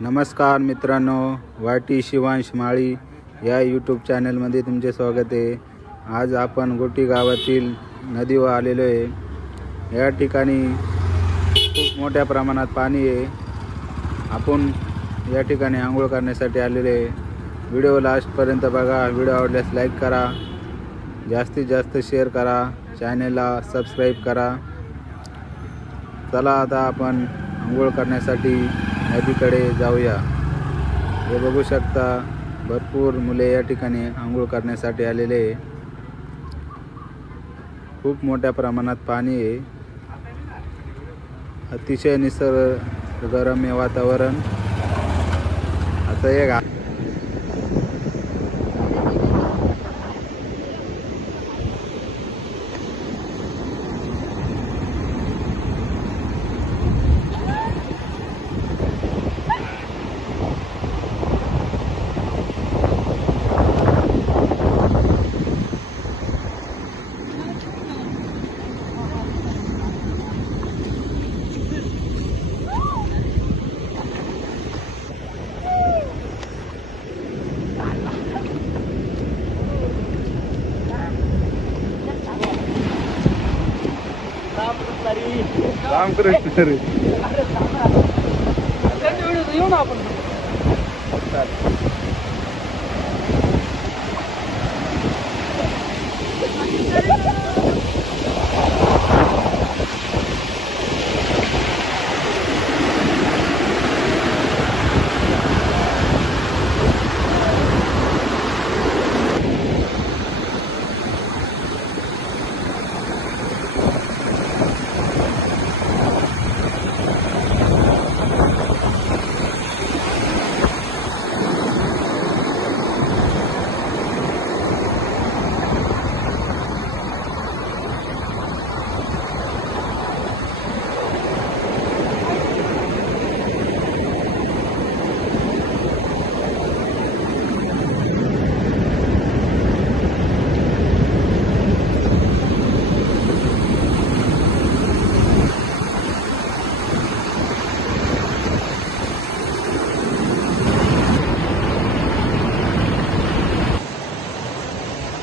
नमस्कार मित्रांनो, वाटी शिवांश माळी या यूट्यूब चॅनलमध्ये तुमचे स्वागत आहे। आज आपण गोटी गावातील नदीवर आलेलो आहे। या ठिकाणी खूप मोठ्या प्रमाणात पाणी आहे। आपण या ठिकाणी आंघोळ करण्यासाठी आलेले आहे। व्हिडिओ लास्टपर्यंत बघा। व्हिडिओ आवडल्यास लाईक करा, जास्तीत जास्त शेअर करा, चॅनलला सबस्क्राईब करा। चला आता आपण आंघोळ करण्यासाठी नदीकडे जाऊया। हे बघू शकता, भरपूर मुले या ठिकाणी आंघोळ करण्यासाठी आलेले आहे। खूप मोठ्या प्रमाणात पाणी आहे। अतिशय निसर्गरम्य वातावरण असं एक रामकृष्ण हरी। येऊ ना आपण।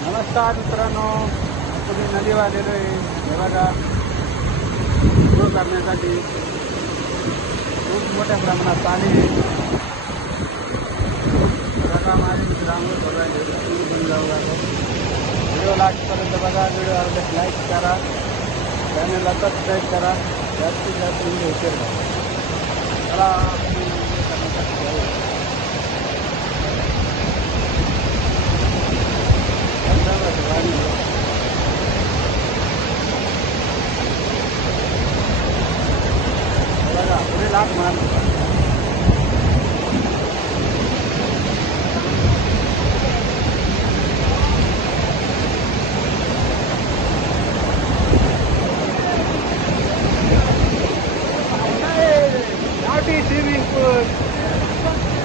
नमस्कार मित्रांनो, तुम्ही नदीवर आलेलो आहे। हे बघा, आंघोळ करण्यासाठी खूप मोठ्या प्रमाणात पाणी आहे। बघा, माझे मित्र आंघोळ करू राहिले। तुम्ही पण जाऊ लागलो। व्हिडिओ लास्टपर्यंत बघा। व्हिडिओ आवडल्यास लाईक करा, चॅनलला सबस्क्राईब करा, जास्तीत जास्त व्हिडिओ शेअर करा। चला आपण आंघोळ करण्यासाठी जाऊया। पुढे लाग मार स्विमिंग पूल,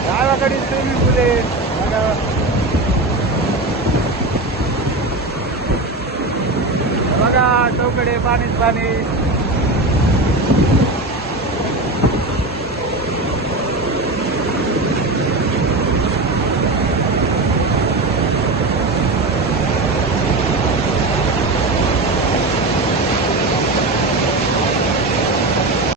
गावाकडे स्विमिंग पूल आहे। बघा, चौकडे पाणीच पाणी।